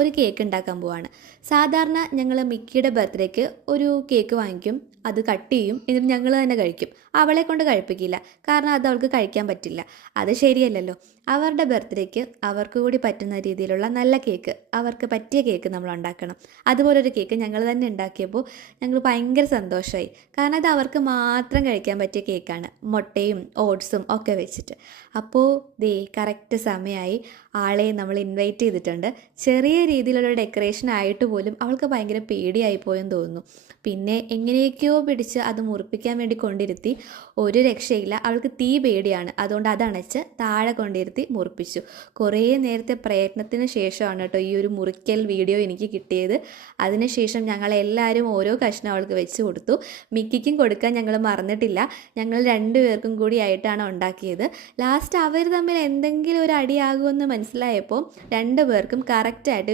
ഒരു കേക്ക് ഉണ്ടാക്കാൻ പോവാണ്. സാധാരണ ഞങ്ങൾ മിക്കിയുടെ ബർത്ത്ഡേക്ക് ഒരു കേക്ക് വാങ്ങിക്കും, അത് കട്ട് ചെയ്യും, എന്നിട്ട് ഞങ്ങൾ തന്നെ കഴിക്കും. അവളെ കൊണ്ട് കഴിപ്പിക്കില്ല, കാരണം അത് അവൾക്ക് കഴിക്കാൻ പറ്റില്ല. അത് ശരിയല്ലല്ലോ. അവരുടെ ബർത്ത്ഡേക്ക് അവർക്ക് കൂടി പറ്റുന്ന രീതിയിലുള്ള നല്ല കേക്ക്, അവർക്ക് പറ്റിയ കേക്ക് നമ്മൾ ഉണ്ടാക്കണം. അതുപോലൊരു കേക്ക് ഞങ്ങൾ തന്നെ ഉണ്ടാക്കിയപ്പോൾ ഞങ്ങൾ ഭയങ്കര സന്തോഷമായി. കാരണം അത് അവർക്ക് മാത്രം കഴിക്കാൻ പറ്റിയ കേക്കാണ്, മുട്ടയും ഓട്സും ഒക്കെ വെച്ചിട്ട്. അപ്പോൾ ദേ കറക്റ്റ് സമയമായി, ആളെ നമ്മൾ ഇൻവൈറ്റ് ചെയ്തിട്ടുണ്ട്. ചെറിയ രീതിയിലുള്ള ഡെക്കറേഷൻ ആയിട്ട് പോലും അവൾക്ക് ഭയങ്കര പേടിയായി പോയെന്ന് തോന്നുന്നു. പിന്നെ എങ്ങനെയൊക്കെയോ പിടിച്ച് അത് മുറിപ്പിക്കാൻ വേണ്ടി കൊണ്ടിരുത്തി. ഒരു രക്ഷയില്ല, അവൾക്ക് തീ പേടിയാണ്. അതുകൊണ്ട് അതണച്ച് താഴെ കൊണ്ടിരുത്തി മുറിപ്പിച്ചു. കുറേ നേരത്തെ പ്രയത്നത്തിന് ശേഷമാണ് കേട്ടോ ഈ ഒരു മുറിക്കൽ വീഡിയോ എനിക്ക് കിട്ടിയത്. അതിനുശേഷം ഞങ്ങളെല്ലാവരും ഓരോ കഷ്ണം അവൾക്ക് വെച്ച് കൊടുത്തു. മിക്കിക്കും കൊടുക്കാൻ ഞങ്ങൾ മറന്നിട്ടില്ല. ഞങ്ങൾ രണ്ടുപേർക്കും കൂടി ആയിട്ടാണ് ഉണ്ടാക്കിയത്. ലാസ്റ്റ് അവർ തമ്മിൽ എന്തെങ്കിലും ഒരു അടിയാകുമെന്ന് മനസ്സിലായപ്പോൾ രണ്ടുപേർക്കും കറക്റ്റായിട്ട്